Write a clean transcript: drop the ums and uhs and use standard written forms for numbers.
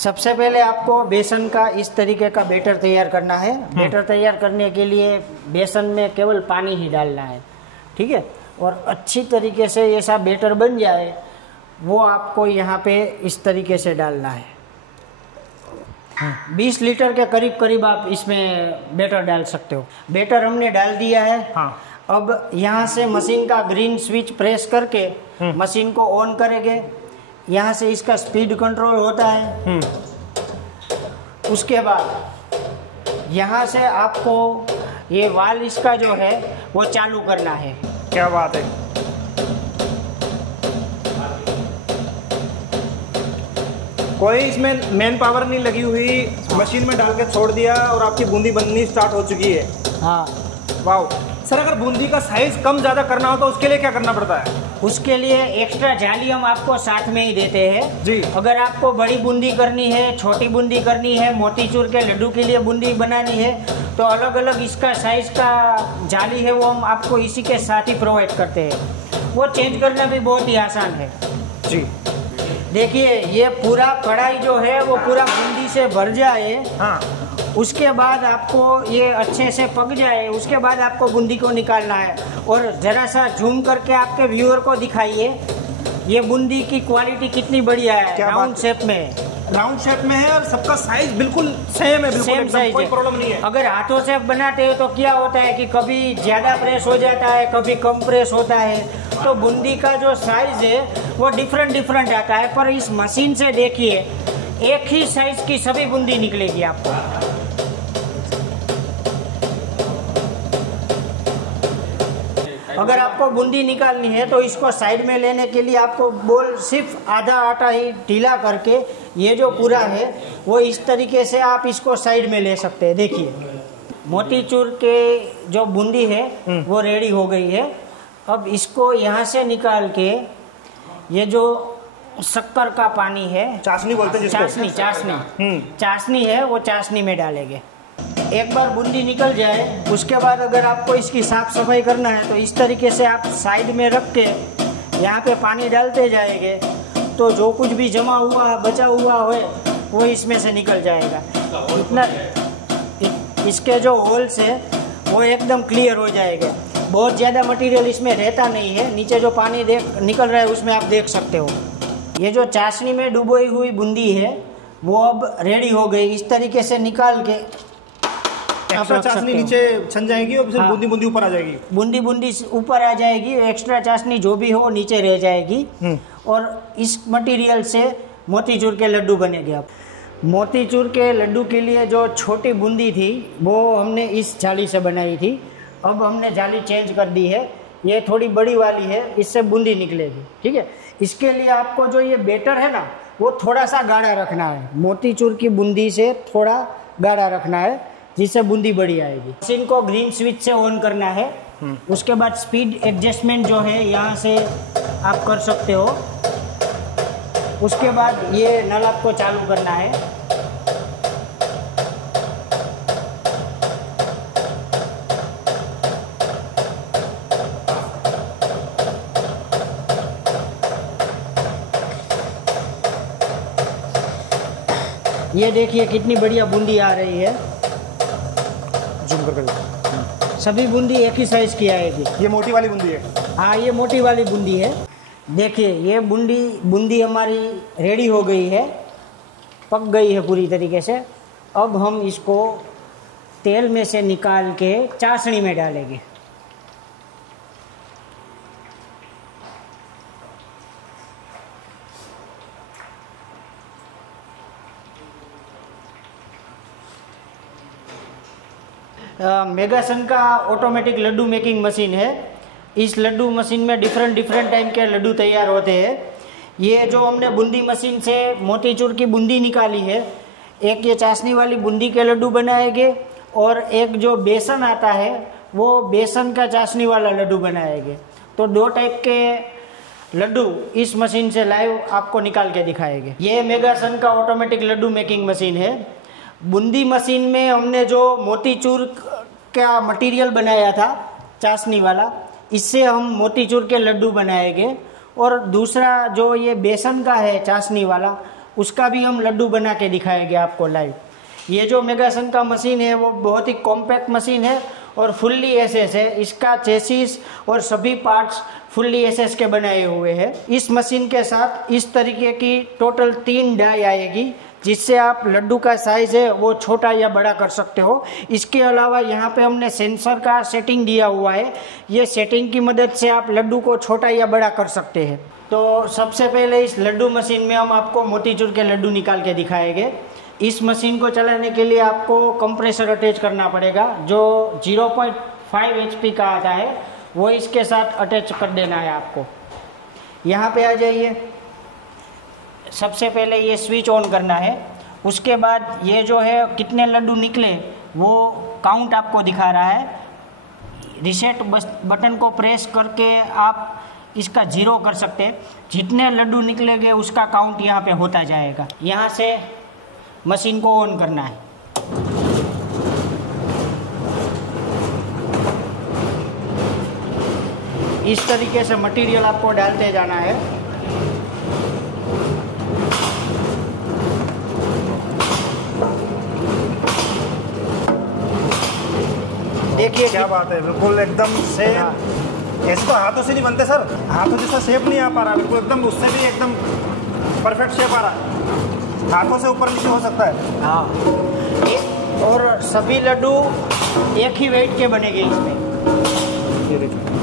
सबसे पहले आपको बेसन का इस तरीके का बैटर तैयार करना है। बैटर तैयार करने के लिए बेसन में केवल पानी ही डालना है, ठीक है। और अच्छी तरीके से ऐसा बैटर बन जाए वो आपको यहाँ पे इस तरीके से डालना है। 20 लीटर के करीब करीब आप इसमें बैटर डाल सकते हो। बैटर हमने डाल दिया है। हाँ। अब यहाँ से मशीन का ग्रीन स्विच प्रेस करके मशीन को ऑन करेंगे। यहाँ से इसका स्पीड कंट्रोल होता है। उसके बाद यहाँ से आपको ये वाल्व इसका जो है वो चालू करना है। क्या बात है। कोई इसमें मैन पावर नहीं लगी हुई, मशीन में डाल के छोड़ दिया और आपकी बूंदी बननी स्टार्ट हो चुकी है। हाँ। वाह सर, अगर बूंदी का साइज कम ज़्यादा करना हो तो उसके लिए क्या करना पड़ता है? उसके लिए एक्स्ट्रा जाली हम आपको साथ में ही देते हैं जी। अगर आपको बड़ी बूंदी करनी है, छोटी बूंदी करनी है, मोतीचूर के लड्डू के लिए बूंदी बनानी है तो अलग अलग इसका साइज का जाली है वो हम आपको इसी के साथ ही प्रोवाइड करते हैं। वो चेंज करना भी बहुत ही आसान है। जी। देखिए ये पूरा कढ़ाई जो है वो पूरा बूंदी से भर जाए। हाँ। उसके बाद आपको ये अच्छे से पक जाए, उसके बाद आपको बूंदी को निकालना है। और ज़रा सा जूम करके आपके व्यूअर को दिखाइए ये बूंदी की क्वालिटी कितनी बढ़िया है। राउंड शेप में, राउंड शेप में है और सबका साइज बिल्कुल सेम है, बिल्कुल सेम साइज कोई है। प्रॉब्लम नहीं है। अगर हाथों से बनाते हो तो क्या होता है कि कभी ज़्यादा प्रेस हो जाता है, कभी कम प्रेस होता है, तो बूंदी का जो साइज है वो डिफरेंट आता है। पर इस मशीन से देखिए एक ही साइज की सभी बूंदी निकलेगी आपको। अगर आपको बूंदी निकालनी है तो इसको साइड में लेने के लिए आपको बोल सिर्फ आधा आटा ही ढीला करके ये जो पूरा है वो इस तरीके से आप इसको साइड में ले सकते हैं। देखिए मोतीचूर के जो बूंदी है वो रेडी हो गई है। अब इसको यहाँ से निकाल के ये जो शक्कर का पानी है, चाशनी बोलते हैं जिसको, चाशनी है वो चाशनी में डालेंगे। एक बार बूंदी निकल जाए उसके बाद अगर आपको इसकी साफ सफाई करना है तो इस तरीके से आप साइड में रख के यहाँ पे पानी डालते जाएंगे तो जो कुछ भी जमा हुआ बचा हुआ हो वो इसमें से निकल जाएगा। इतना इसके जो होल्स है वो एकदम क्लियर हो जाएगा। बहुत ज़्यादा मटेरियल इसमें रहता नहीं है। नीचे जो पानी निकल रहा है उसमें आप देख सकते हो। ये जो चाशनी में डुबोई हुई बूंदी है वो अब रेडी हो गई। इस तरीके से निकाल के एक्स्ट्रा चाशनी नीचे छन जाएगी और फिर बूंदी बूंदी ऊपर आ जाएगी। बूंदी बूंदी ऊपर आ जाएगी, एक्स्ट्रा चाशनी जो भी हो नीचे रह जाएगी। और इस मटेरियल से मोतीचूर के लड्डू बनेंगे। अब मोतीचूर के लड्डू के लिए जो छोटी बूंदी थी वो हमने इस जाली से बनाई थी। अब हमने जाली चेंज कर दी है, ये थोड़ी बड़ी वाली है, इससे बूंदी निकलेगी, ठीक है। इसके लिए आपको जो ये बैटर है ना वो थोड़ा सा गाढ़ा रखना है। मोतीचूर की बूंदी से थोड़ा गाढ़ा रखना है जिससे बूंदी बड़ी आएगी। मशीन को ग्रीन स्विच से ऑन करना है। उसके बाद स्पीड एडजस्टमेंट जो है यहाँ से आप कर सकते हो। उसके बाद ये नल आपको चालू करना है। ये देखिए कितनी बढ़िया बूंदी आ रही है। जूम करके सभी बूंदी एक ही साइज की आएगी। ये मोटी वाली बूंदी है। हाँ ये मोटी वाली बूंदी है। देखिए ये बूंदी हमारी रेडी हो गई है, पक गई है पूरी तरीके से। अब हम इसको तेल में से निकाल के चाशनी में डालेंगे। मेगासन का ऑटोमेटिक लड्डू मेकिंग मशीन है। इस लड्डू मशीन में डिफरेंट टाइप के लड्डू तैयार होते हैं। ये जो हमने बूंदी मशीन से मोतीचूर की बूंदी निकाली है, एक ये चाशनी वाली बूंदी के लड्डू बनाएंगे और एक जो बेसन आता है वो बेसन का चाशनी वाला लड्डू बनाएंगे। तो 2 टाइप के लड्डू इस मशीन से लाइव आपको निकाल के दिखाएंगे। ये मेगासन का ऑटोमेटिक लड्डू मेकिंग मशीन है। बूंदी मशीन में हमने जो मोतीचूर का मटेरियल बनाया था चाशनी वाला, इससे हम मोतीचूर के लड्डू बनाएंगे। और दूसरा जो ये बेसन का है चाशनी वाला, उसका भी हम लड्डू बना के दिखाएंगे आपको लाइव। ये जो मेगासन का मशीन है वो बहुत ही कॉम्पैक्ट मशीन है और फुल्ली एसएस है। इसका चेसिस और सभी पार्ट्स फुल्ली एसएस के बनाए हुए हैं। इस मशीन के साथ इस तरीके की टोटल 3 डाई आएगी, जिससे आप लड्डू का साइज़ है वो छोटा या बड़ा कर सकते हो। इसके अलावा यहाँ पे हमने सेंसर का सेटिंग दिया हुआ है। ये सेटिंग की मदद से आप लड्डू को छोटा या बड़ा कर सकते हैं। तो सबसे पहले इस लड्डू मशीन में हम आपको मोतीचूर के लड्डू निकाल के दिखाएंगे। इस मशीन को चलाने के लिए आपको कंप्रेसर अटैच करना पड़ेगा, जो 0.5 HP का आता है, वो इसके साथ अटैच कर देना है आपको। यहाँ पे आ जाइए। सबसे पहले ये स्विच ऑन करना है। उसके बाद ये जो है कितने लड्डू निकले वो काउंट आपको दिखा रहा है। रिसेट बटन को प्रेस करके आप इसका 0 कर सकते हैं। जितने लड्डू निकलेंगे उसका काउंट यहाँ पे होता जाएगा। यहाँ से मशीन को ऑन करना है। इस तरीके से मटेरियल आपको डालते जाना है। देखिए क्या बात है, बिल्कुल एकदम सेम। ऐसे तो हाथों से नहीं बनते सर, हाथों जैसा शेप नहीं आ पा रहा, बिल्कुल एकदम उससे भी एकदम परफेक्ट शेप आ रहा है। हाथों से ऊपर नीचे हो सकता है। हाँ, और सभी लड्डू एक ही वेट के बनेंगे इसमें। ये देखिए